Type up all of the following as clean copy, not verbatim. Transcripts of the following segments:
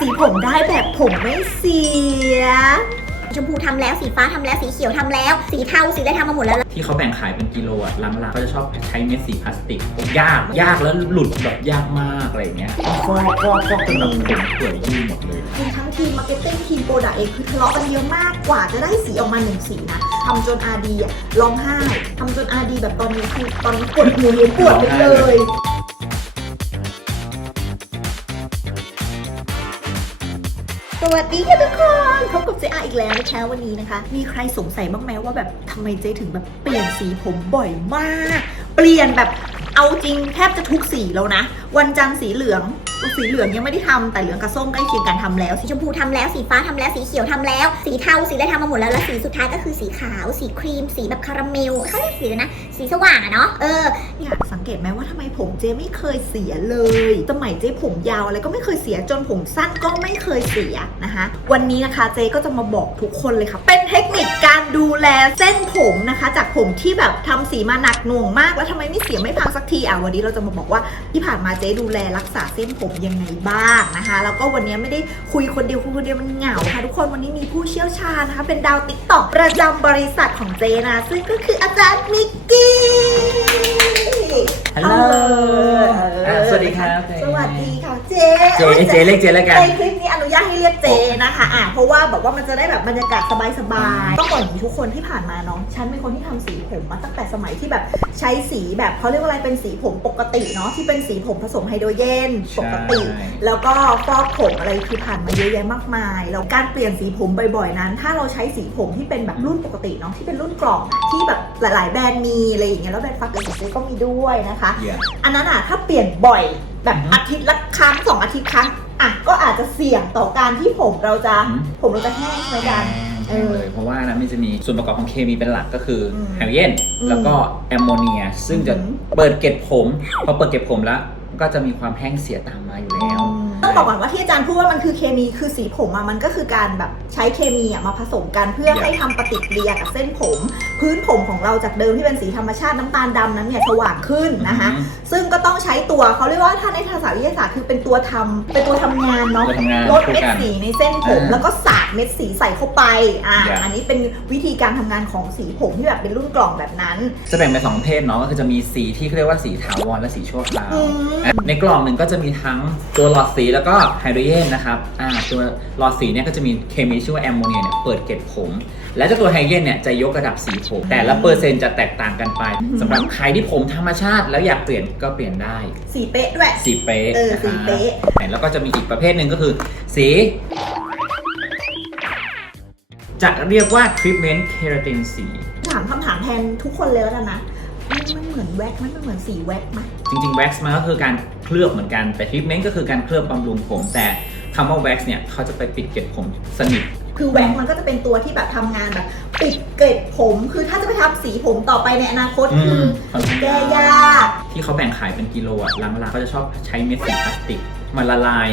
สีผมได้แบบผมไม่เสียชมพูทำแล้วสีฟ้าทำแล้วสีเขียวทำแล้วสีเทาสีอะไรทำมาหมดแล้วที่เขาแบ่งขายเป็นกิโลอ่ะหลังๆเขาจะชอบใช้เม็ดสีพลาสติกยากแล้วหลุดแบบยากมากอะไรเงี้ยฟอกจนแบบผมเปื่อยยุ่ยหมดเลยมีทั้งทีมมาร์เก็ตติ้งทีมโปรดักต์เองคือทะเลาะกันเยอะมากกว่าจะได้สีออกมา1 สีนะทำจนอาร์ดีร้องไห้ทำจนอาร์ดีแบบตอนนี้ปวดหัวปวดไปเลยสวัสดีค่ะทุกคนพบกับเจ๊อาอีกแล้วนะคะวันนี้นะคะมีใครสงสัยบ้างไหมว่าแบบทำไมเจ๊ถึงแบบเปลี่ยนสีผมบ่อยมากเปลี่ยนแบบเอาจริงแทบจะทุกสีแล้วนะวันจันทร์สีเหลืองยังไม่ได้ทำแต่เหลืองกับส้มใกล้เคียงกันทำแล้วสีชมพูทำแล้วสีฟ้าทำแล้วสีเขียวทำแล้วสีเทาสีอะไรทำมาหมดแล้วแล้วสีสุดท้ายก็คือสีขาวสีครีมสีแบบคาราเมลเขาเรียกสีอะไรนะสีสว่างอะเนาะเนี่ยสังเกตไหมว่าทำไมผมเจ๊ไม่เคยเสียเลยสมัยเจ๊ผมยาวอะไรก็ไม่เคยเสียจนผมสั้นก็ไม่เคยเสียนะคะวันนี้นะคะเจ๊ก็จะมาบอกทุกคนเลยค่ะเป็นเทคนิคการดูแลเส้นผมนะคะจากผมที่แบบทำสีมาหนักหน่วงมากแล้วทำไมไม่เสียไม่พังสักทีวันนี้เราจะมาบอกว่าที่ผ่านมาเจ๊ดูแลรักษาเส้นผมยังไงบ้างนะคะแล้วก็วันนี้ไม่ได้คุยคนเดียวมันเหงาค่ะทุกคนวันนี้มีผู้เชี่ยวชาญนะคะเป็นดาวติ๊กต็อกประจำบริษัทของเจ๊นะซึ่งก็คืออาจารย์มิกกี้ฮัลโหลสวัสดีครับ สวัสดีค่ะเจ๊เรียกเจ๊แล้วกันในคลิปนี้อนุญาตให้เรียกเจ๊นะคะเพราะว่าแบบว่ามันจะได้แบบบรรยากาศสบายๆต้องบอกอย่างนี้ทุกคนที่ผ่านมาเนาะฉันเป็นคนที่ทำสีผมมาตั้งแต่สมัยที่แบบใช้สีแบบเขาเรียกว่าอะไรเป็นสีผมปกติเนาะที่เป็นสีผมผสมไฮโดรเจนปกติแล้วก็ฟอกผมอะไรคือผ่านมาเยอะแยะมากมายแล้วการเปลี่ยนสีผมบ่อยๆนั้นถ้าเราใช้สีผมที่เป็นแบบรุ่นปกติเนาะที่เป็นรุ่นกล่องที่แบบหลายๆแบรนด์มีอะไรอย่างเงี้ยแล้วแบรนด์ฟักเองของเจ๊ก็มีด้วยนะคะอันนั้นถ้าเปลี่ยนบ่อยแบบอาทิตย์ละครั้ง2 อาทิตย์ครั้งก็อาจจะเสี่ยงต่อการที่ผมเราจะแห้งใช่ไหมกันเลยเพราะว่านะมันจะมีส่วนประกอบของเคมีเป็นหลักก็คือไฮโดรเจนแล้วก็แอมโมเนียซึ่งจะเปิดเก็บผมพอเปิดเก็บผมแล้วก็จะมีความแห้งเสียตามมาอยู่แล้วต้องบอกก่อนว่าที่อาจารย์พูดว่ามันคือเคมีคือสีผมมันก็คือการแบบใช้เคมีมาผสมกันเพื่อให้ทำปฏิกิริยากับเส้นผมพื้นผมของเราจากเดิมที่เป็นสีธรรมชาติน้ำตาลดำนั้นเนี่ยสว่างขึ้นนะคะซึ่งก็ต้องใช้ตัวเขาเรียกว่าถ้าในภาษาวิทยาศาสตร์คือเป็นตัวทำงานเนาะลดเม็ดสีในเส้นผมแล้วก็สาดเม็ดสีใส่เข้าไปอันนี้เป็นวิธีการทำงานของสีผมที่แบบเป็นรุ่นกล่องแบบนั้นจะแบ่งเป็น2 ประเภทเนาะก็คือจะมีสีที่เรียกว่าสีถาวรและสีชั่วคราวในกล่องหนึ่งก็จะมีทั้งตัวหลอดสีแล้วก็ไฮโดรเจนนะครับตัวหลอดสีเนี่ยก็จะมีเคมีชื่อว่าแอมโมเนียเนี่ยเปิดเก็บผมและเจ้าตัวไฮโดรเจนเนี่ยจะยกระดับสีผมแต่ละเปอร์เซ็นต์จะแตกต่างกันไปสำหรับใครที่ผมธรรมชาติแล้วอยากเปลี่ยนก็เปลี่ยนได้สีเป๊ะด้วยสีเป๊ะสีเป๊ะแล้วก็จะมีอีกประเภทหนึ่งก็คือสีจะเรียกว่า treatment keratin สีถามคำถามแทนทุกคนเลยแล้วกันนะมันเหมือนแว็กมันเหมือนสีแว็กไหมจริงๆแว็กซ์มันก็คือการเคลือบเหมือนกันแต่ treatment ก็คือการเคลือบบำรุงผมแต่คำว่าแว็กซ์เนี่ยเขาจะไปปิดเกล็ดผมสนิทคือแว็กมันก็จะเป็นตัวที่แบบทำงานแบบปิดเกล็ดผมคือถ้าจะไปทำสีผมต่อไปในอนาคตคือแก้ยากที่เขาแบ่งขายเป็นกิโลหลังๆเขาจะชอบใช้เม็ดสีพลาสติกมันละลาย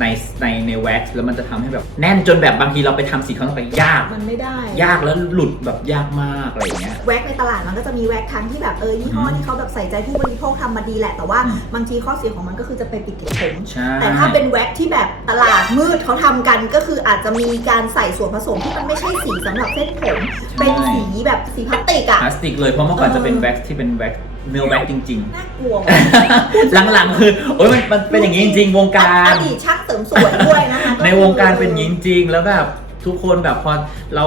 ในแว็กซ์แล้วมันจะทำให้แบบแน่นจนแบบบางทีเราไปทำสีเขาต้องไปยากมันไม่ได้ยากแล้วหลุดแบบยากมากอะไรอย่างเงี้ยแว็กในตลาดมันก็จะมีแว็กทั้งที่แบบยี่ห้อที่เขาแบบใส่ใจผู้บริโภคทำมาดีแหละแต่ว่าบางทีข้อเสียของมันก็คือจะไปปิดเกล็ดผมแต่ถ้าเป็นแว็กที่แบบตลาดมืดเขาทำกันก็คืออาจจะมีการใส่ส่วนผสมที่มันไม่ใช่สีสำหรับเส้นผมเป็นสีแบบสีพลาสติกพลาสติกเลยเพราะเมื่อก่อนจะเป็นแว็กที่เป็นแว็กเมลแว็กจริงๆน่ากลัวหลังๆคือโอ้ยมันเป็นอย่างนี้จริงๆวงการอดีตช่างเสริมสวยด้วยนะคะในวงการเป็นจริงๆแล้วแบบทุกคนแบบพอเรา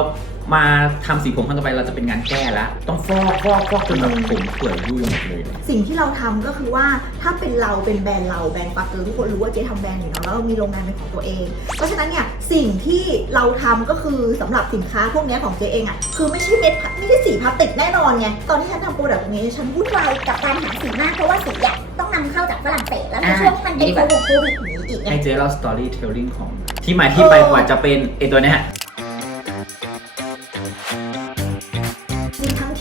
มาทำสีผมครั้งต่อไปเราจะเป็นงานแก้แล้วต้องฟอกจนแบบผมเปื่อยยุ่ยหมดเลยสิ่งที่เราทำก็คือว่าถ้าเป็นเราเป็นแบรนด์ปักทุกคนรู้ว่าเจ๊ทำแบรนด์อยู่เนาะแล้วมีโรงงานเป็นของตัวเองเพราะฉะนั้นเนี่ยสิ่งที่เราทำก็คือสำหรับสินค้าพวกนี้ของเจ๊เองคือไม่ใช่ไม่ใช่สีพลาสติกแน่นอนไงตอนที่ฉันทำโปรดักต์นี้ฉันวุ่นวายกับการหาสีมากเพราะว่าสีต้องนำเข้าจากฝรั่งเศสแล้วในช่วงที่มันเป็นโควิดนี้อีกไงให้เจ๊เล่า storytelling ของที่มาที่ไปกว่าจะเป็นไอตัวเนี้ย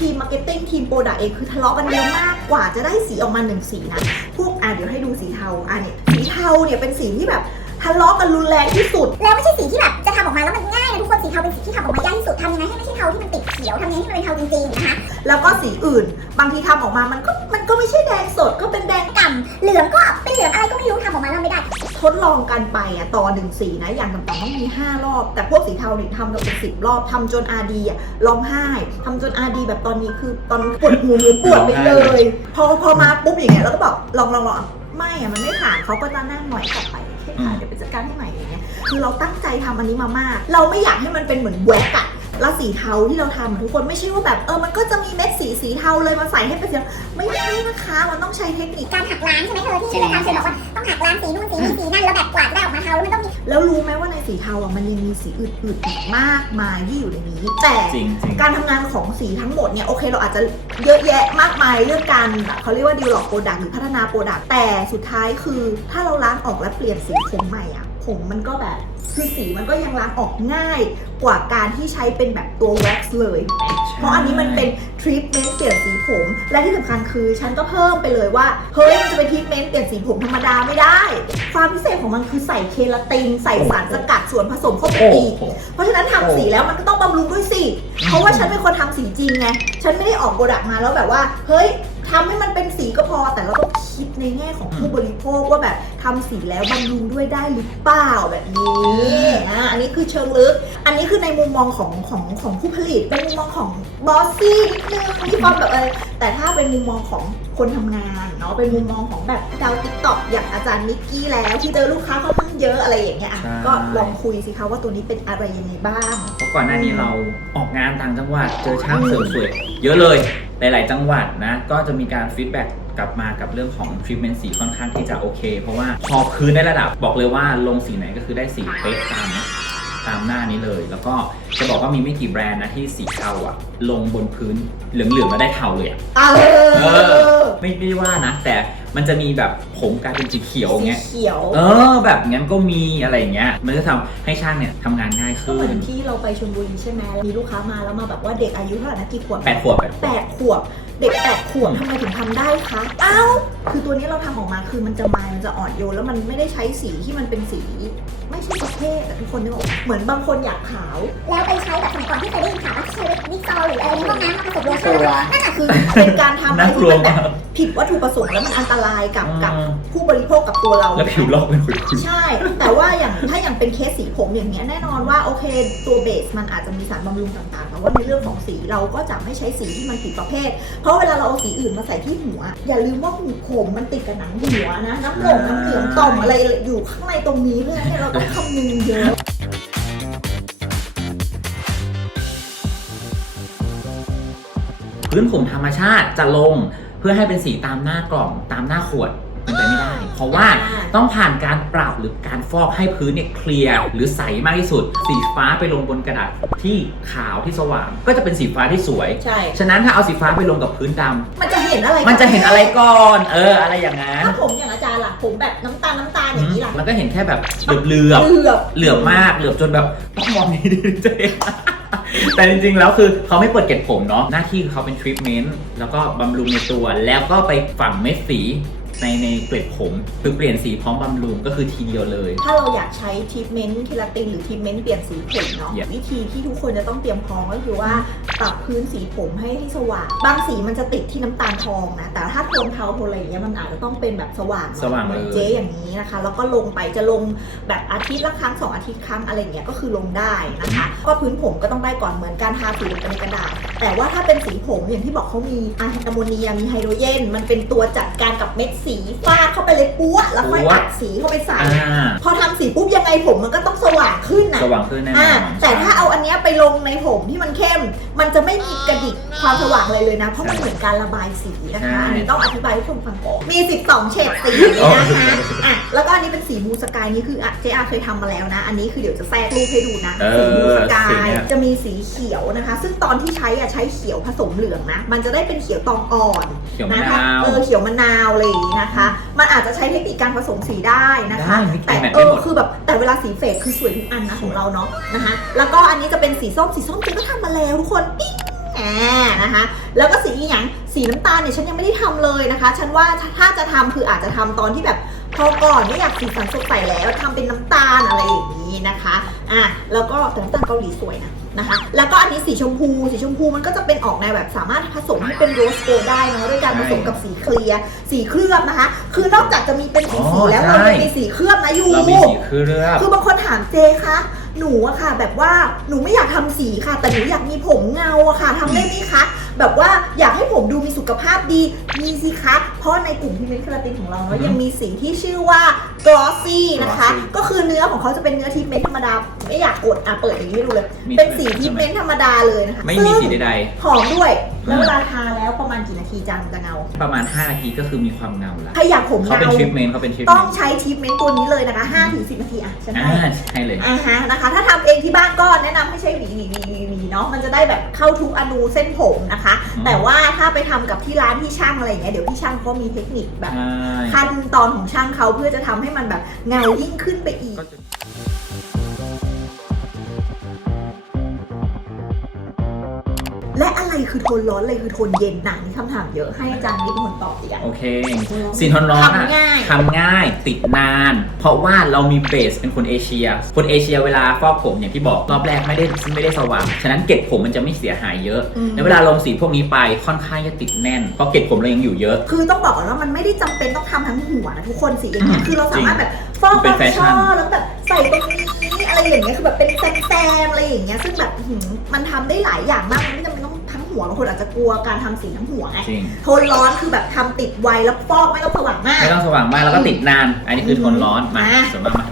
ทีมมาร์เก็ตติ้งทีมโปรดักต์เองคือทะเลาะกันเยอะมากกว่าจะได้สีออกมา1 สีนะพวกเดี๋ยวให้ดูสีเทาเนี่ยสีเทาเนี่ยเป็นสีที่แบบ ทะเลาะกันรุนแรงที่สุด แล้วไม่ใช่สีที่แบบจะทำออกมาแล้วมันง่ายนะทุกคนสีเทาเป็นสีที่ทำออกมายากที่สุดทำยังไงให้ไม่ใช่เทาที่มันติดเขียวทำยังไงให้มันเป็นเทาจริงๆนะคะ แล้วก็สีอื่นบางทีทำออกมามันก็ไม่ใช่แดงสดก็เป็นแดง ก่ำเหลืองก็เป็นเหลืองอะไรก็ไม่รู้ทำออกมาแล้วไม่ได้ ทดลองกันไปอ่ะต่อ1สีนะอย่างต่ำๆต้องมี5 รอบแต่พวกสีเทาเนี่ยทำเราเป็น10 รอบทำจนอาดีอ่ะร้องไห้ทำจนอาดีแบบตอนนี้คือตอนปวดหัวปวดไปเลยพอมาปุ๊บอย่างเงี้ยแล้วก็บอกลองไม่อ่ะมันไม่ผ่านเขาก็จะนั่งหน่อยกลับไปแค่ผ่านเดี๋ยวไปจัดการให้ใหม่อย่างเงี้ยคือเราตั้งใจทำอันนี้มามากเราไม่อยากให้มันเป็นเหมือนแวกอะแล้วสีเทาที่เราทำอะทุกคนไม่ใช่ว่าแบบมันก็จะมีเม็ดสีเทาเลยมาใส่ให้เป็นสีไม่ใช่นะคะมันต้องใช้เทคนิค การหักล้างใช่ไหมเธอที่เธอทำเธอบอกว่าต้องหักล้างสีนู่นสีนี่สีนั่นแล้วแบบกวาดได้ออกมาเทาแล้วมันต้องมี แล้วรู้ไหมว่าในสีเทาอ่ะมันยังมีสีอื่นๆอีกมากมายที่อยู่ในนี้ แต่ จริง การทำงานของสีทั้งหมดเนี่ยโอเคเราอาจจะเยอะแยะมากมายเรื่องการแบบเขาเรียกว่าดีลล็อกโปรดักต์หรือพัฒนาโปรดักต์แต่สุดท้ายคือถ้าเราล้างออกและเปลี่ยนสีผมใหม่อ่ะผมมันก็แบบคือสีมันก็ยังล้างออกง่ายกว่าการที่ใช้เป็นแบบตัวแว็กซ์เลย เพราะอันนี้มันเป็นทรีทเมนต์เปลี่ยนสีผม และที่สำคัญคือฉันก็เพิ่มไปเลยว่าเฮ้ยมันจะเป็นทรีทเมนต์เปลี่ยนสีผมธรรมดาไม่ได้ความพิเศษของมันคือใส่เคลาตินใส่สารสกัดส่วนผสมเข้าไปอีกเพราะฉะนั้นทำสีแล้วมันก็ต้องบำรุงด้วยสิเพราะว่าฉันเป็นคนทำสีจริงไงฉันไม่ได้ออกโปรดักต์มาแล้วแบบว่าเฮ้ยทำให้มันเป็นสีก็พอแต่เราต้องคิดในแง่ของผู้บริโภคว่าแบบทำสีแล้วบำรุงด้วยได้หรือเปล่าแบบนี้อันนี้คือเชิงลึกอันนี้คือในมุมมองของผู้ผลิตเป็นมุมมองของบอสซี่นิดนึงมีความแบบอะไรแต่ถ้าเป็นมุมมองของคนทำงานเนาะเป็นมุมมองของแบบดาวติ๊กต็อกอย่างอาจารย์นิกกี้แล้วที่เจอลูกค้าค่อนข้างเยอะอะไรอย่างเงี้ยก็ลองคุยสิคะว่าตัวนี้เป็นอะไรยังไงบ้าง เพราะก่อนหน้านี้เราออกงานต่างจังหวัดเจอช่างเสริมสวยเยอะเลยหลายๆจังหวัดนะก็จะมีการฟีดแบ็กกลับมากับเรื่องของทรีทเมนต์สีค่อนข้างที่จะโอเคเพราะว่าพอพื้นได้ระดับบอกเลยว่าลงสีไหนก็คือได้สีเป๊ะตามหน้านี้เลยแล้วก็จะบอกว่ามีไม่กี่แบรนด์นะที่สีเทาอะลงบนพื้นเหลืองๆแล้วได้เทาเลยอะไม่ได้ว่านะแต่มันจะมีแบบผมกลายเป็นสีเขียวเงี้ย สีเขียว แบบงั้นก็มีอะไรอย่างเงี้ยมันจะทำให้ช่างเนี่ยทำงานง่าย ก็ ขึ้ เหมือน นที่เราไปชลบุรีใช่ไหมมีลูกค้ามาแล้วมาแบบว่าเด็กอายุเท่าไหร่นะกี่ขวบ 8 ขวบ 8 ขวบเด็ก8 ขวบทำไมถึงทำได้คะคือตัวนี้เราทำออกมาคือมันจะมันจะอ่อนโยนแล้วมันไม่ได้ใช้สีที่มันเป็นสีไม่ใช่ประเภทแต่ทุกคนนึกออกเหมือนบางคนอยากขาว แล้วไปใช้แบบสมัยก่อนที่เคยได้ยินข่าวว่าใช้วิกซอลหรืออะไรในห้องน้ำมาผสมโลชั่นนั่นน่ะ คือเป็นการทำอะไร น่ากลั ที่ ว มันแบบ มาก ผิดวัตถุประสงค์แล้วมันอันตรายกับผู้บริโภคกับตัวเรา แล้วผิวลอกเป็นขุ่น ใช่ แต่ว่าถ้าอย่างเป็นเคสสีผมอย่างเงี้ยแน่นอนว่าโอเคตัวเบสมันอาจจะมีสารบำรุงต่างๆแต่ว่าในเรื่องของสีเราก็จะไม่ใช้สีที่มันผิดประเภทเพราะเวลาเราเอาสีอื่นมาใส่ที่หัวอย่าลืมว่าหูผมมันติดกับหนังหัวนะน้ำเหลืองต่อมอะไรอยู่ข้างในตรงนี้เพราะฉะนั้นเราต้องคำนึงเยอะ พื้นผมธรรมชาติจะลงเพื่อให้เป็นสีตามหน้ากล่องตามหน้าขวดมันไปไม่ได้ เพราะว่าต้องผ่านการปรับหรือการฟอกให้พื้นเนี่ยเคลียร์หรือใสมากที่สุดสีฟ้าไปลงบนกระดาษที่ขาวที่สว่างก็จะเป็นสีฟ้าที่สวย ใช่ ฉะนั้นถ้าเอาสีฟ้าไปลงกับพื้นดำ มันจะเห็นอะไร มันจะเห็นอะไรก่อนอะไรอย่างนั้น ถ้าผมอย่างอาจารย์ล่ะผมแบบน้ำตาลอย่างนี้ล่ะ มันก็เห็นแค่แบบเหลือบมากเหลือบจนแบบต้องมองนี้ดิเจ๊แต่จริงๆแล้วคือเขาไม่เปิดเก็บผมเนาะหน้าที่เขาเป็นทรีทเมนต์แล้วก็บำรุงในตัวแล้วก็ไปฝังเม็ดสีในเกล็ดผมคือเปลี่ยนสีพร้อมบำรุงก็คือทีเดียวเลยถ้าเราอยากใช้ทรีทเมนต์เคลาตินหรือทรีทเมนต์เปลี่ยนสีผมเนาะวิธีที่ทุกคนจะต้องเตรียมพร้อมก็คือว่าปรับพื้นสีผมให้สว่างบางสีมันจะติดที่น้ำตาลทองนะแต่ถ้าโทนเทาโทนอะไรอย่างเงี้ยมันอาจจะต้องเป็นแบบสว่างเหมือนเจ๊อย่างนี้นะคะแล้วก็ลงไปจะลงแบบอาทิตย์ละครั้ง2 อาทิตย์ครั้งอะไรเงี้ยก็คือลงได้นะคะก็พื้นผมก็ต้องได้ก่อนเหมือนการทาสีลงไปในกระดาษแต่ว่าถ้าเป็นสีผมอย่างที่บอกเขามีอะโมเนียมีไฮโดรเจนมันเป็นตัวจัดการกับเม็ดสีฟาดเข้าไปเลยปั้วแล้วค่อยอัดสีเข้าไปใส่พอทำสีปุ๊บยังไงผมมันก็ต้องสว่างขึ้นนะสว่างขึ้นแน่นอนแต่ถ้าเอาอันเนี้ยไปลงในผมที่มันเข้มมันจะไม่มีกระดิกความสว่างอะไรเลยนะเพราะมันเหมือนการระบายสีนะคะอันนี้ต้องอธิบายให้ทุกคนฟังก่อนมี12เฉดสีเลยนะคะแล้วก็อันนี้เป็นสีบูสกายนี่คือเจ๊อาเคยทำมาแล้วนะอันนี้คือเดี๋ยวจะแทรกรูปให้ดูนะสีบูสกายจะมีสีเขียวนะคะซึ่งตอนที่ใช้ใช้เขียวผสมเหลืองนะมันจะได้เป็นเขียวตองอ่อนนะคะเขียวมะนาวอะไรอย่างนี้นะคะมันอาจจะใช้เทคนิคการผสมสีได้นะคะแต่คือแบบแต่เวลาสีเฟดคือสวยทุกอันนะของเราเนาะนะคะแล้วก็อันนี้จะเป็นสีส้มเจ๊ก็ทำมาแล้วทุกคนปิ๊งนะคะแล้วก็สีอย่างสีน้ำตาลเนี่ยฉันยังไม่ได้ทำเลยนะคะฉันว่าถ้าจะทำคืออาจจะทำตอนที่แบบ พอก่อนไม่อยากสีสันสดใสแล้วทำเป็นน้ำตาลอะไรอย่างนี้นะคะแล้วก็แต่น้ำตาลเกาหลีสวยนะคะแล้วก็อันนี้สีชมพูมันก็จะเป็นออกแนวแบบสามารถผสมให้เป็นโรสโกลได้เนาะด้วยการผสมกับสีเคลียร์สีเคลือบนะคะคือนอกจากจะมีเป็นสีแล้วเรายังมีสีเคลือบนะยูเรามีสีเคลือบคือบางคนถามเจคะหนูอะค่ะแบบว่าหนูไม่อยากทำสีค่ะแต่หนูอยากมีผมเงาอะค่ะทำได้ไหมคะแบบว่าอยากให้ผมดูมีสุขภาพดีมีสิคะเพราะในกลุ่มพิเมนต์เคราตินของเราเนาะยังมีสีที่ชื่อว่า glossy นะคะก็คือเนื้อของเขาจะเป็นเนื้อทิปเมนต์ธรรมดาไม่อยากกดเปิดอย่างนี้ดูเลยเป็นสีทิปเมนต์ธรรมดาเลยนะคะไม่มีสีใดๆหอมด้วยแล้วเวลาทาแล้วประมาณกี่นาทีจะเงาประมาณ5นาทีก็คือมีความเงาแล้วใครอยากผมเงาเขาเป็นทรีทเมนต์ต้องใช้ทรีทเมนต์ตัวนี้เลยนะคะ 5-10 นาทีฉันให้เลยนะคะถ้าทำเองที่บ้านก็แนะนำให้ใช้หวีเนาะมันจะได้แบบเข้าทุกอนูเส้นผมนะคะแต่ว่าถ้าไปทำกับที่ร้านที่ช่างอะไรอย่างเงี้ยเดี๋ยวพี่ช่างเขามีเทคนิคแบบขั้นตอนของช่างเขาเพื่อจะทำให้มันแบบเงายิ่งขึ้นไปอีกและอะไรคือโทนร้อนอะไรคือโทนเย็นหนังนี่คำถามเยอะให้อาจารย์นี่เป็นคนตอบดีกว่าโอเคสีโทนร้อนทำง่ายติดนานเพราะว่าเรามีเบสเป็นคนเอเชียเวลาฟอกผมอย่างที่บอกรอบแรกไม่ได้สว่างฉะนั้นเกล็ดผมมันจะไม่เสียหายเยอะแล้วเวลาลงสีพวกนี้ไปค่อนข้างจะติดแน่นเพราะเกล็ดผมเรายังอยู่เยอะคือต้องบอกก่อนว่ามันไม่ได้จำเป็นต้องทำทั้งหัวนะทุกคนสีอย่างนี้คือเราสามารถแบบฟอกแบบช่อแล้วแบบใส่ตรงนี้อะไรอย่างเงี้ยคือแบบเป็นแซมอะไรอย่างเงี้ยซึ่งแบบมันทำได้หลายอย่างมากไม่จำเป็นต้องทั้งหัวบางคนอาจจะกลัวการทำสีทั้งหัวไงโทนร้อนคือแบบทำติดไวแล้วฟอกไม่ต้องสว่างมากแล้วก็ติดนานอันนี้คือโทนร้อนมา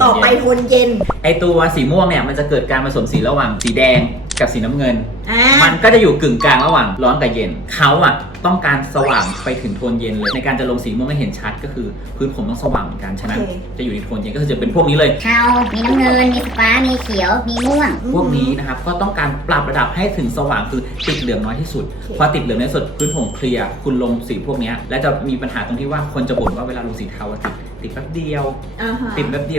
ต่อไปโทนเย็นไอตัวสีม่วงเนี่ยมันจะเกิดการผสมสีระหว่างสีแดงกับสีน้ำเงินมันก็จะอยู่กึ่งกลางระหว่างร้อนกับเย็นเขาต้องการสว่างไปถึงโทนเย็นเลยในการจะลงสีม่วงให้เห็นชัดก็คือพื้นผมต้องสว่างเหมือนกันฉะนั้นจะอยู่ในโทนเย็นก็คือจะเป็นพวกนี้เลยเทามีน้ำเงินมีฟ้ามีเขียวมีม่วงพวกนี้นะครับก็ต้องการปรับระดับให้ถึงสว่างคือติดเหลืองน้อยที่สุดพอติดเหลืองน้อยที่สุดพื้นผมเคลียร์คุณลงสีพวกนี้แล้วจะมีปัญหาตรงที่ว่าคนจะบ่นว่าเวลาลงสีเทาติดแป๊บเดียว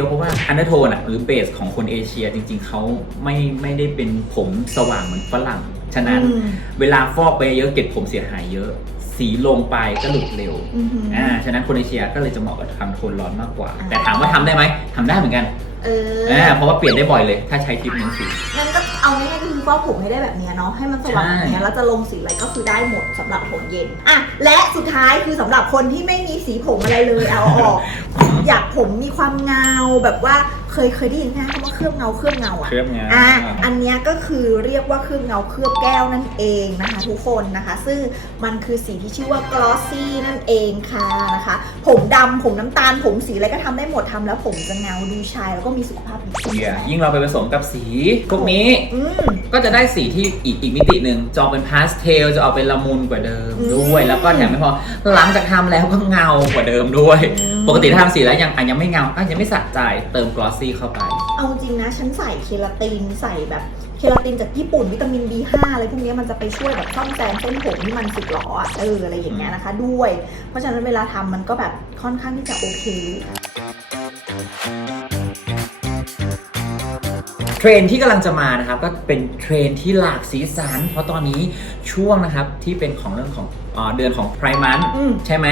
เพราะว่าอันเดอร์โทนหรือเบสของคนเอเชียจริงๆเขาไม่ได้เป็นผมสว่างเหมือนฝรั่งฉะนั้นเวลาฟอกไปเยอะเกล็ดผมเสียหายเยอะสีลงไปก็หลุดเร็วฉะนั้นคนเอเชียก็เลยจะเหมาะกับทำโทนร้อนมากกว่าแต่ถามว่าทำได้ไหมทำได้เหมือนกันเพราะว่าเปลี่ยนได้บ่อยเลยถ้าใช้ทิปนี้สีงั้นก็เอาง่ายๆคือฟอกผมให้ได้แบบนี้เนาะให้มันสว่างแบบนี้แล้วจะลงสีอะไรก็คือได้หมดสำหรับผมเย็นและสุดท้ายคือสำหรับคนที่ไม่มีสีผมอะไรเลยเอาออกอยากผมมีความเงาแบบว่าเคยได้ยินไหมคำว่าเคลือบเงาอันนี้ก็คือเรียกว่าเคลือบเงาเคลือบแก้วนั่นเองนะคะทุกคนนะคะซึ่งมันคือสีที่ชื่อว่า glossy นั่นเองค่ะนะคะผมดำผมน้ำตาลผมสีอะไรก็ทำได้หมดทำแล้วผมจะเงาดูชายแล้วก็มีสุขภาพดียิ่งเราไปผสมกับสีพวกนี้ก็จะได้สีที่อีกมิติหนึ่งจะออกเป็นพาสเทลจะออกเป็นละมุนกว่าเดิมด้วยแล้วก็แถมไม่พอหลังจากทำแล้วก็เงากว่าเดิมด้วยปกติถ้าทำสีแล้วยังไม่เงายังไม่สะใจเติม glossy เข้าไปเอาจริงนะฉันใส่เคราตินใส่แบบเคราตินจากญี่ปุ่นวิตามิน B5 อะไรพวกนี้มันจะไปช่วยแบบซ่อมแซมเส้นผมที่มันสึกหรออะไรอย่างเงี้ยนะคะด้วยเพราะฉะนั้นเวลาทำมันก็แบบค่อนข้างที่จะโอเคเทรนที่กำลังจะมานะครับก็เป็นเทรนที่หลากสีสันเพราะตอนนี้ช่วงนะครับที่เป็นของเรื่องของเดือนของ Pride Month ใช่ไหม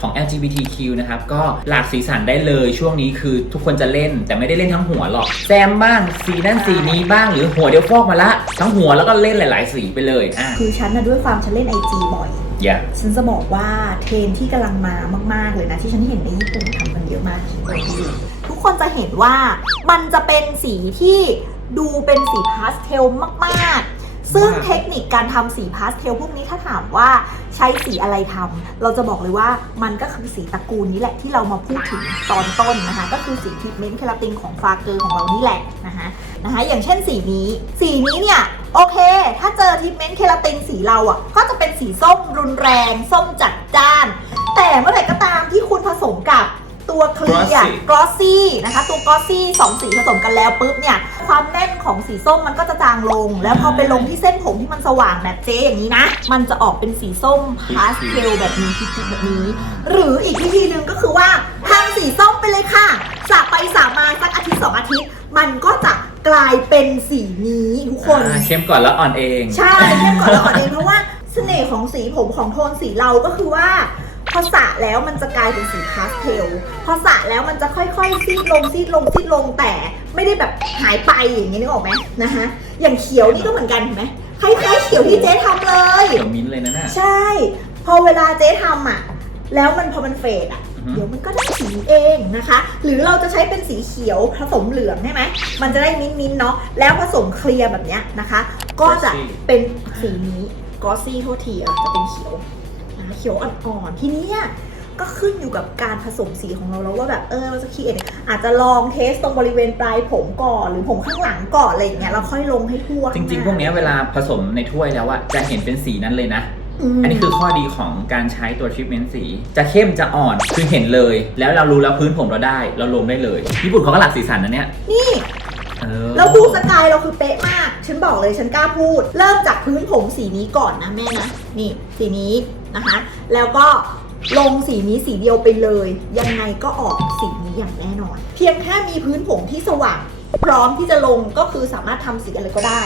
ของ LGBTQ นะครับก็หลากสีสันได้เลยช่วงนี้คือทุกคนจะเล่นแต่ไม่ได้เล่นทั้งหัวหรอกแซมบ้างสีนั่นสีนี้บ้างหรือหัวเดียวฟอกมาละทั้งหัวแล้วก็เล่นหลายๆสีไปเลยคือฉันนะด้วยความฉันเล่น IG บ่อยฉันจะบอกว่าเทรนที่กำลังมามากๆเลยนะที่ฉันเห็นในญี่ปุ่นทำกันเยอะมากทุกคนจะเห็นว่ามันจะเป็นสีที่ดูเป็นสีพาสเทลมากๆซึ่งเทคนิคการทำสีพาสเทลพวกนี้ถ้าถามว่าใช้สีอะไรทำเราจะบอกเลยว่ามันก็คือสีตระกูลนี้แหละที่เรามาพูดถึงตอนต้นนะคะก็คือสีทรีทเมนต์เคราตินของฟาเกอร์ของเรานี่แหละนะคะอย่างเช่นสีนี้เนี่ยโอเคถ้าเจอทรีทเมนต์เคราตินสีเราก็จะเป็นสีส้มรุนแรงส้มจัดจ้านแต่เมื่อไหร่ก็ตามที่คุณผสมกับตัวเคลียร์ glossy นะคะตัว glossy 2 สีผสมกันแล้วปุ๊บเนี่ยความแน่นของสีส้มมันก็จะจางลงแล้วพอไปลงที่เส้นผมที่มันสว่างแบบเจ๊อย่างนี้นะมันจะออกเป็นสีส้มพาสเทลแบบนี้ทิพๆแบบนี้หรืออีกวิธีหนึ่งก็คือว่าทำสีส้มไปเลยค่ะสระไปสระมาสักอาทิตย์2 อาทิตย์มันก็จะกลายเป็นสีนี้ทุกคนเข้มก่อนแล้วอ่อนเองใช่เข้มก่อนแล้วอ่อนเองเพราะว่าเสน่ห์ของสีผมของโทนสีเราก็คือว่า พอสระแล้วมันจะกลายเป็นสีพาสเทลพอสระแล้วมันจะค่อยๆซีดลงซีดลงซีดลงแต่ไม่ได้แบบหายไปอย่างนี้นึกออกไหมนะคะอย่างเขียวนี่ก็เหมือนกันเห็นไหมคล้ายๆเขียวที่เจ๊ทำเลย เขียวมิ้นท์เลยนะน่ะ ใช่พอเวลาเจ๊ทำอ่ะแล้วพอมันเฟดอ่ะเดี๋ยวมันก็ได้สีเองนะคะหรือเราจะใช้เป็นสีเขียวผสมเหลืองใช่ไหมมันจะได้มิ้นท์เนาะแล้วผสมเคลียร์แบบเนี้ยนะคะก็จะเป็นสีนี้กอซี่โทษทีอ่ะจะเป็นเขียวนะเขียวอ่อนๆทีนี้ก็ขึ้นอยู่กับการผสมสีของเราแล้วว่าแบบเราจะคิดอาจจะลองเทสตรงบริเวณปลายผมก่อนหรือผมข้างหลังก่อนอะไรอย่างเงี้ยเราค่อยลงให้ทั่ว จริงๆพวกเนี้ยเวลาผสมในถ้วยแล้วอะจะเห็นเป็นสีนั้นเลยนะอันนี้คือข้อดีของการใช้ตัวทรีทเมนต์สีจะเข้มจะอ่อนคือเห็นเลยแล้วเรารู้แล้วพื้นผมเราได้เราลงได้เลยญี่ปุ่นเขาก็หลักสีสันนะเนี่ย นี่แล้วดูสกายเราคือเป๊ะมากฉันบอกเลยฉันกล้าพูดเริ่มจากพื้นผมสีนี้ก่อนนะแม่นะนี่สีนี้นะคะแล้วก็ลงสีนี้สีเดียวไปเลยยังไงก็ออกสีนี้อย่างแน่นอนเพียงแค่มีพื้นผมที่สว่างพร้อมที่จะลงก็คือสามารถทำสีอะไรก็ได้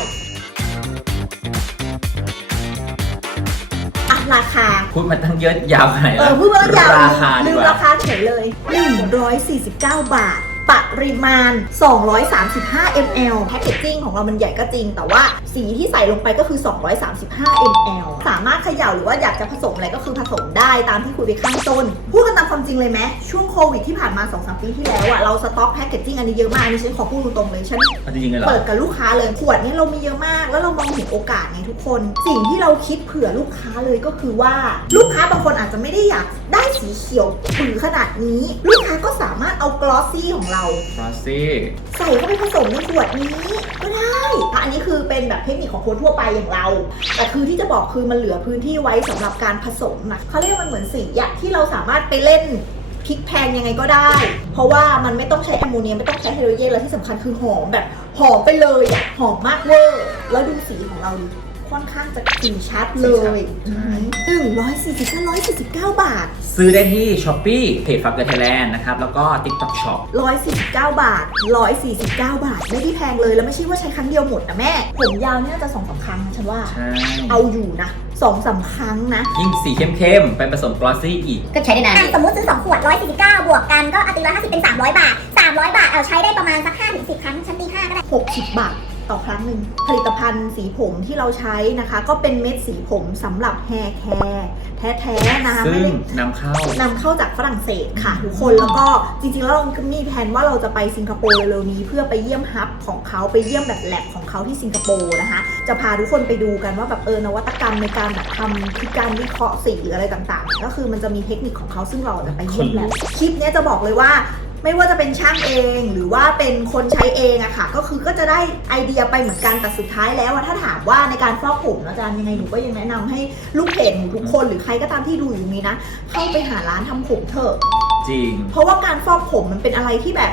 ราคาพูดมาตั้งเยอะยาวขนาดนั้น พูดมาตั้งยาว ราคาดี ลื ก ม ว่า ราคาเฉยเลย149 บาทปริมาณ235 ml แพคเกจจิ้งของเรามันใหญ่ก็จริงแต่ว่าสีที่ใส่ลงไปก็คือ235 ml สามารถเขย่าหรือว่าอยากจะผสมอะไรก็คือผสมได้ตามที่คุยไปข้างต้นพูดกันตามความจริงเลยไหมช่วงโควิดที่ผ่านมา 2-3 ปีที่แล้วเราสต็อกแพคเกจจิ้งอันนี้เยอะมากอันนี้ฉันขอพูดตรงๆเลยฉัน จริงๆเลยเหรอ เปิดกับลูกค้าเลยขวดนี้เรามีเยอะมากแล้วเรามองเห็นโอกาสไงทุกคนสิ่งที่เราคิดเผื่อลูกค้าเลยก็คือว่าลูกค้าบางคนอาจจะไม่ได้อยากได้สีเขียวปื้อขนาดนี้ลูกค้าก็สามารถเอากลอสซี่ของเรา ฟรอสซี่ ใส่เข้าไปผสมในขวดนี้ก็ได้อันนี้คือเป็นแบบเทคนิคของคนทั่วไปอย่างเราแต่คือที่จะบอกคือมันเหลือพื้นที่ไว้สำหรับการผสมนะเขาเรียกมันเหมือนสีอะที่เราสามารถไปเล่นพลิกแพงยังไงก็ได้เพราะว่ามันไม่ต้องใช้แอมโมเนียไม่ต้องใช้ไฮโดรเจนแล้วที่สำคัญคือหอมแบบหอมไปเลยอะหอมมากเวอร์แล้วดูสีของเราดิค่อนข้างจะสีชัดเลย149 บาทซื้อได้ที่ Shopee เพจ Fucker Thailand นะครับแล้วก็ TikTok Shop 149 บาท149 บาทไม่ได้แพงเลยแล้วไม่ใช่ว่าใช้ครั้งเดียวหมดนะแม่ผมยาวเนี่ยน่าจะ 2-3 ครั้งนะฉันว่าเอาอยู่นะ 2-3 ครั้งนะยิ่งสีเข้มๆไปผสมกลอสซี่อีกก็ใช้ได้นานสมมติซื้อ2ขวด149บวกกันก็ตี150เป็น300 บาท300 บาทเอาใช้ได้ประมาณสัก 5-10 ครั้งฉันตี5ก็ได้60 บาทต่อครั้งหนึ่งผลิตภัณฑ์สีผมที่เราใช้นะคะก็เป็นเม็ดสีผมสำหรับแฮร์แคร์แท้ๆนะคะซึ่งไม่ได้นำเข้าจากฝรั่งเศสค่ะทุกคนแล้วก็จริงๆแล้วเรามีแผนว่าเราจะไปสิงคโปร์เร็วๆนี้เพื่อไปเยี่ยมฮับของเขาไปเยี่ยมแบบแลบของเขาที่สิงคโปร์นะคะจะพาทุกคนไปดูกันว่าแบบนวัตกรรมในการแบบทำคือการวิเคราะห์สีหรืออะไรต่างๆก็คือมันจะมีเทคนิคของเขาซึ่งเราจะไปเยี่ยมแล้วคลิปนี้จะบอกเลยว่าไม่ว่าจะเป็นช่างเองหรือว่าเป็นคนใช้เองอะค่ะก็จะได้ไอเดียไปเหมือนกันแต่สุดท้ายแล้วถ้าถามว่าในการฟอกผมอาจารย์ยังไงหนูก็ยังแนะนำให้ลูกเพจหนูทุกคนหรือใครก็ตามที่ดูอยู่นี้นะเข้าไปหาร้านทำผมเถอะจริงเพราะว่าการฟอกผมมันเป็นอะไรที่แบบ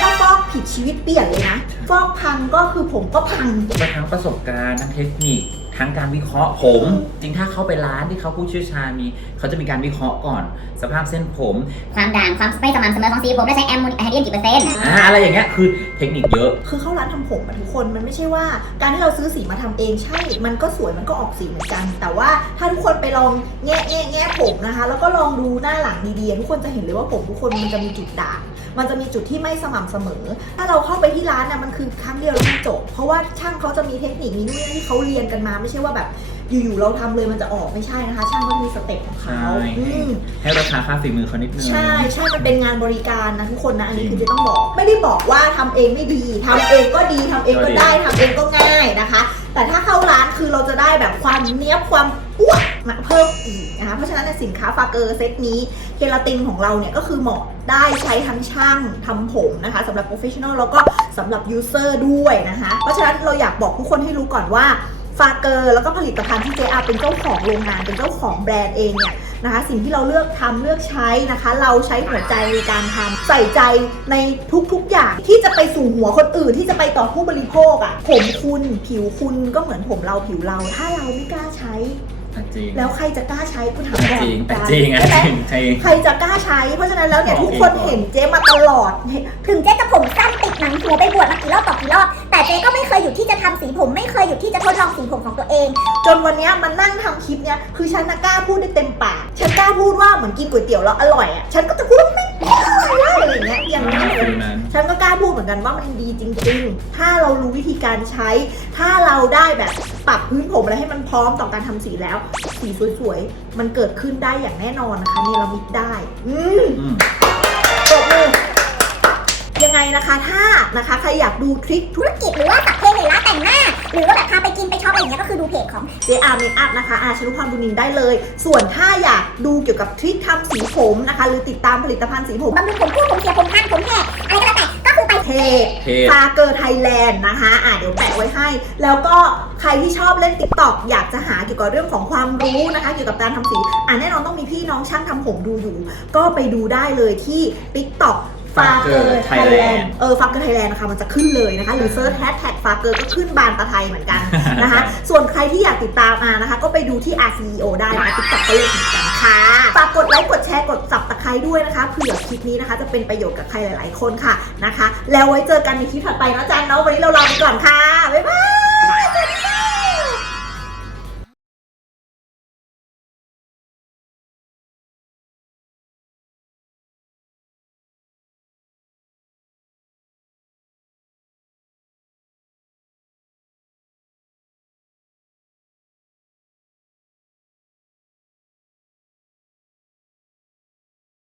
ถ้าฟอกผิดชีวิตเปลี่ยนเลยนะฟอกพังก็คือผมก็พังทั้งประสบการณ์ทั้งเทคนิคทั้งการวิเคราะห์ผมจริงถ้าเข้าไปร้านที่เขาผู้เชี่ยวชาญเขาจะมีการวิเคราะห์ก่อนสภาพเส้นผมความด่างความไม่สม่ำเสมอของสีผมได้ใช้แอมโมเนียกี่เปอร์เซ็นต์อะไรอย่างเงี้ยคือเทคนิคเยอะคือเข้าร้านทำผมทุกคนมันไม่ใช่ว่าการที่เราซื้อสีมาทำเองใช่มันก็สวยมันก็ออกสีเหมือนกันแต่ว่าถ้าทุกคนไปลองแง่ผมนะคะแล้วก็ลองดูหน้าหลังดีๆทุกคนจะเห็นเลยว่าผมทุกคนมันจะมีจุดด่างมันจะมีจุดที่ไม่สม่ำเสมอถ้าเราเข้าไปที่ร้านนะมันคือครั้งเดียวแล้วมันจบเพราะว่าช่างเขาจะมีเทคนิคมีนู่นนี่ที่เขาเรียนกันมาไม่ใช่ว่าแบบอยู่ๆเราทำเลยมันจะออกไม่ใช่นะคะช่างเขามีสเต็ปของเขาให้ราคาค่าฝีมือเขานิดนึงใช่มันเป็นงานบริการนะทุกคนนะอันนี้คือจะต้องบอกไม่ได้บอกว่าทำเองไม่ดีทำเองก็ดีทำเองก็ได้ทำเองก็ง่ายนะคะแต่ถ้าเข้าร้านคือเราจะได้แบบความเนี้ยบความอ้วนมาเพิ่มอีกนะคะเพราะฉะนั้นในสินค้าฟาเกอร์เซตนี้เคราตินของเราเนี่ยก็คือเหมาะได้ใช้ทั้งช่างทำผมนะคะสำหรับโปรเฟชชั่นอลแล้วก็สำหรับยูเซอร์ด้วยนะคะเพราะฉะนั้นเราอยากบอกทุกคนให้รู้ก่อนว่าฟาเกอร์แล้วก็ผลิตภัณฑ์ที่เจอาเป็นเจ้าของโรงงานเป็นเจ้าของแบรนด์เองเนี่ยนะคะสิ่งที่เราเลือกทำเลือกใช้นะคะเราใช้หัวใจในการทำใส่ใจในทุกๆอย่างที่จะไปสู่หัวคนอื่นที่จะไปต่อผู้บริโภคอ่ะผมคุณผิวคุณก็เหมือนผมเราผิวเราถ้าเราไม่กล้าใช้แล้วใครจะกล้าใช้คุณถามก่อนจริงใครจะกล้าใช้เพราะฉะนั้นแล้วเนี่ยทุกคนเห็นเจ๊มาตลอดถึงเจ๊จะผมสั้นติดหนังหัวไปบวชมากี่รอบต่อกี่รอบแต่ เจ๊ก็ไม่เคยหยุดที่จะทำสีผมไม่เคยหยุดที่จะทดลองสีผมของตัวเอง จนวันเนี้ยมันนั่งทำคลิปเนี้ยคือฉันน่ะกล้าพูดได้เต็มปากฉันกล้าพูดว่าเหมือนกินก๋วยเตี๋ยวแล้วอร่อยอ่ะฉันก็จะพูดไม่ได้อะไรอย่างเงี้ยอย่างนี้เลยฉันก็กล้าพูดเหมือนกันว่ามันดีจริงๆถ้าเรารู้วิธีการใช้ถ้าเราได้แบบปรับพื้นผมอะไรให้มันพร้อมต่อการทำสีแล้วสีสวยๆมันเกิดขึ้นได้อย่างแน่นอนนะคะเนรมิตได้จบเลยยังไงนะคะถ้านะคะใครอยากดูทริค ธุรกิจหรือว่าสัพเพเหระแต่งหน้า หรือว่าแบบพาไปกินไปช็อปอะไรอย่างเงี้ยก็คือดูเพจของ JR Makeup นะคะชลุพรบุญนินได้เลย ส่วนถ้าอยากดูเกี่ยวกับทริคทำสีผมนะคะหรือติดตามผลิตภัณฑ์สีผม บำรุงผมพูดผมเสียผมพันผมแห้อะไรก็แล้วแต่ก็คือไป เพจฟาเกอร์ไทยแลนด์นะคะเดี๋ยวแปะไว้ให้ แล้วก็ใครที่ชอบเล่น TikTok อยากจะหาเกี่ยวกับเรื่องของความรู้นะคะเกี่ยวกับการทำสีแน่นอนต้องมีพี่น้องช่างทำผมดูอยู่ ก็ไปดูได้เลยที่ TikTok ฟาเกอร์ไทยแลนด์ฟาเกอร์ไทยแลนด์นะคะมันจะขึ้นเลยนะคะหรือเซิร์ชแฮชแท็กฟาเกอร์ก็ขึ้นบานตะไทยเหมือนกันนะคะ ส่วนใครที่อยากติดตามนะคะก็ไปดูที่ RCEO ได้นะคะ TikTok ก็เลยเหมือนกันค่ะฝากกดไลค์กดแชร์กด Subscribe ด้วยนะคะเผื่อคลิปนี้นะคะจะเป็นประโยชน์กับใครหลายๆคนค่ะนะคะแล้วไว้เจอกันในคลิปถัดไปนะจ๊ะเนาะวันนี้เราลาไปก่อนค่ะบ๊ายบาย